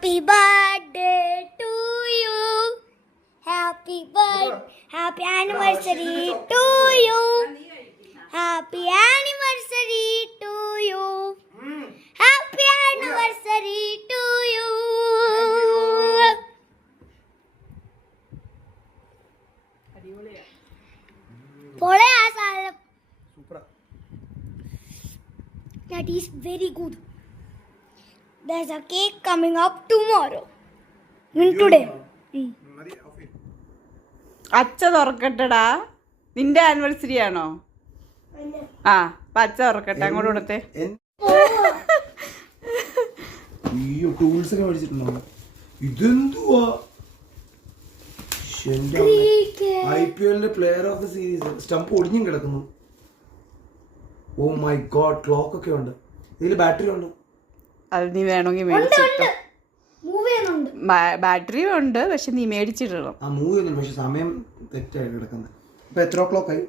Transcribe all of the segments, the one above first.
Happy birthday to you. Happy birthday. Happy anniversary to you. Happy anniversary to you. Happy anniversary to you. പൊളയാ സാധനം. That is very good. There's a cake coming up tomorrow. Today. അച്ഛ തുറക്കട്ടെടാ. നിന്റെ anniversary ആണോ? ആ അപ്പൊ അച്ഛ തുറക്കട്ടെ. അങ്ങോട്ട് കൊടുത്തേ. ടൂൾസ് ഒക്കെ മേടിച്ചിട്ടുണ്ടോ? ഇതെന്തുവാ? IPL player of the series stump ഒടിഞ്ഞും കിടക്കുന്നു. ഓ മൈ ഗോഡ്, ക്ലോക്ക് ഒക്കെ ഉണ്ട്. ഇതിൽ ബാറ്ററി ഉണ്ട്. അത് നീ വേണമെങ്കിൽ മേടിച്ചിട്ടോ. ബാറ്ററി ഉണ്ട്, പക്ഷെ നീ മേടിച്ചിടണം. ആ മൂവി ഒന്നും, പക്ഷെ സമയം തെറ്റായി കിടക്കുന്നത്. ഇപ്പൊ എത്ര ക്ലോക്ക് ആയി?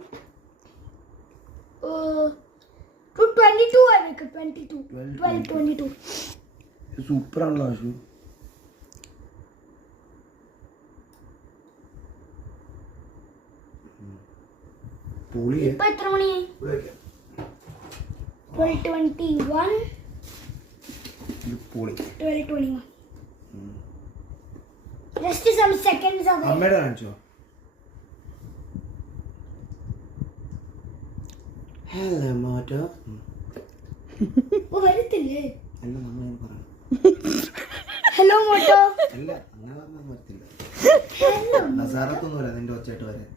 22. സൂപ്പർ ആണല്ലോ ആശു. പൊളിയെ. ഇപ്പൊ എത്ര മണിയായി? 12:21. പൊളി. 12:21. Just some seconds away. അമ്മയുടെ കാണിച്ചോ? Hello motto. ഓ വരത്തില്ലേ? അല്ല നമ്മൾ പറഞ്ഞു. Hello Moto. അല്ല അങ്ങനെ പറഞ്ഞാൽ വരത്തില്ല. നസാറത്തൊന്നുമില്ല നിന്റെ ഒച്ചയായിട്ട് വരാൻ.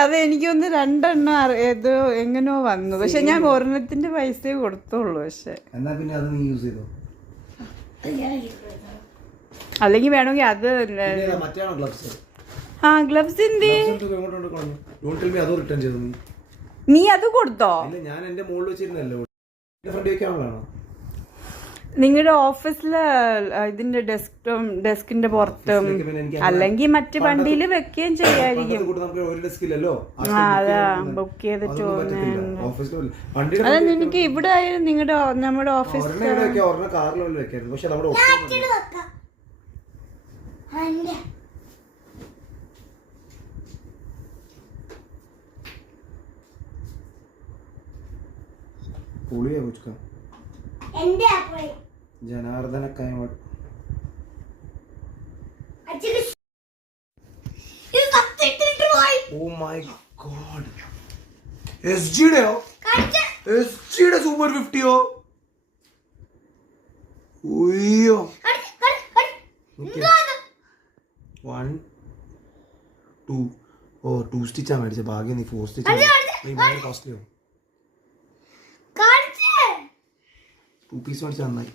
അത് എനിക്കൊന്ന് രണ്ടെണ്ണം ഏതോ എങ്ങനെയോ വന്നു, പക്ഷെ ഞാൻ ഒരെണ്ണത്തിന്റെ പൈസയെ കൊടുത്തോളൂ. പക്ഷെ എന്നാ പിന്നെ അത് നീ യൂസ് ചെയ്തോ. അല്ലെങ്കിൽ വേണമെങ്കിൽ അത് ആ ഗ്ലവ്സ് നീ അത് കൊടുത്തോ? ഞാൻ എന്റെ മുകളിൽ വെച്ചിരുന്നല്ലോ. ഫ്രണ്ട് വെക്കാനുള്ളതാണോ? നിങ്ങളുടെ ഓഫീസില് ഇതിന്റെ ഡെസ്കിന്റെ പുറത്തും അല്ലെങ്കിൽ മറ്റു വണ്ടിയിൽ വെക്കുകയും ചെയ്യായിരിക്കും. അതാ ബുക്ക് ചെയ്തിട്ട് അതാ നിനക്ക് ഇവിടെ ആയാലും നിങ്ങളുടെ നമ്മുടെ ഓഫീസിൽ ജനാർദ്ദന കൈമോട്ട്. ഓ മൈ ഗോഡ്, SGയുടെയോ? SGയുടെ സൂപ്പർ 50യോ? ഉയ്യോ. 1 2 ഓ 2 സ്റ്റിച്ചാ മേടിച്ച. ഭാഗ്യം നീ 4 സ്റ്റിച്ച്. നീ ഭയങ്കര കോസ്റ്റ്ലിയോ? 2 പീസ് മേടിച്ച നന്നായി.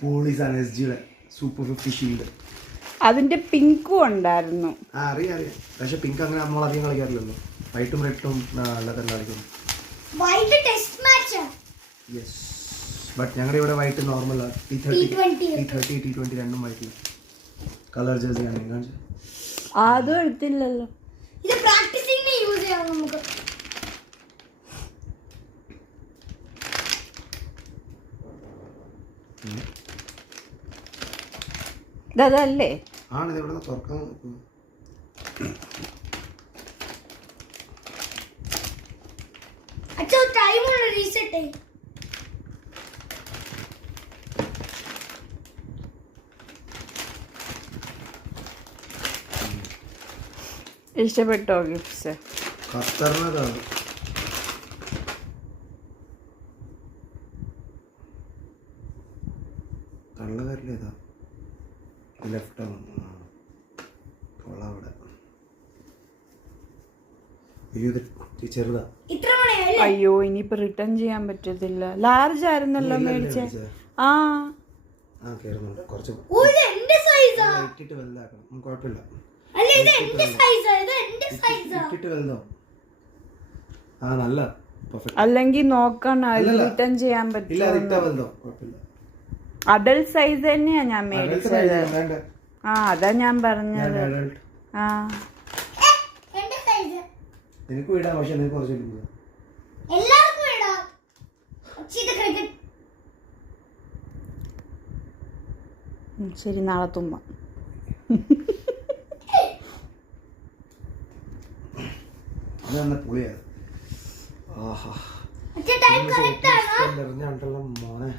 പോളീസാണ് SGയുടെ സൂപ്പർ 50 ഷീൽഡ്. അതിന്റെ പിങ്കും ഉണ്ടായിരുന്നു. അറിയാം. പക്ഷെ പിങ്ക് അങ്ങനെ നമ്മൾ അധികം കളിക്കാറില്ലല്ലോ. വൈറ്റും റെഡും അല്ലാതെ കളിക്കുന്നു. യെസ്, ബട്ട് ഞങ്ങളുടെ ഇവിടെ വൈറ്റ് നോർമലാണ്. T30 T20 രണ്ടും വൈറ്റ് കളർ ജേഴ്സി ആണ്. കാണിച്ചു അതും എടുത്തില്ലല്ലോ. ഇത് പ്രാക്ടീസിംഗിന് യൂസ് ചെയ്യാം നമുക്ക്. ഇതല്ലേ ആണ്. ഇത് ഇവിടെ തുറക്കാൻ നോക്കുന്നു. അച്ഛാ ടൈം ഒന്ന് റീസെറ്റ് ചെയ്യ്. ഇഷ്ടപ്പെട്ടോ ഗിഫ്റ്റ്സ്? ഖത്തറിനതാണ്. തള്ളകാരിലേതാ? ലെഫ്റ്റാണ്. അവിടെ ചെറുതാ. അയ്യോ ഇനിയിപ്പോ റിട്ടേൺ ചെയ്യാൻ പറ്റത്തില്ല. ലാർജ് ആയിരുന്നല്ലോ മേടിച്ചേ. ആ കേറുന്നുണ്ട് കുറച്ച്. കുഴപ്പമില്ല. നല്ല അല്ലെങ്കിൽ നോക്കണം റിട്ടേൺ ചെയ്യാൻ പറ്റില്ല. കുഴപ്പമില്ല. അഡൽട്ട് സൈസ് തന്നെയാ ഞാൻ മേടിച്ചത്. ആ അതാ ഞാൻ പറഞ്ഞത്. adult. ആ എന്റെ സൈസ് നിനക്ക് വിടാം, പക്ഷെ നിനക്ക് കുറച്ച് വലുതാ. എല്ലാവർക്കും ഇടാം. പക്ഷേ ഇത് ക്രിക്കറ്റ് ശരി, നാളെ തുമ്മ. അത് തന്നെ പുളിയാണ്. ആഹാ ടൈം കറക്റ്റ് ആണോ? നിറഞ്ഞ മോനെ.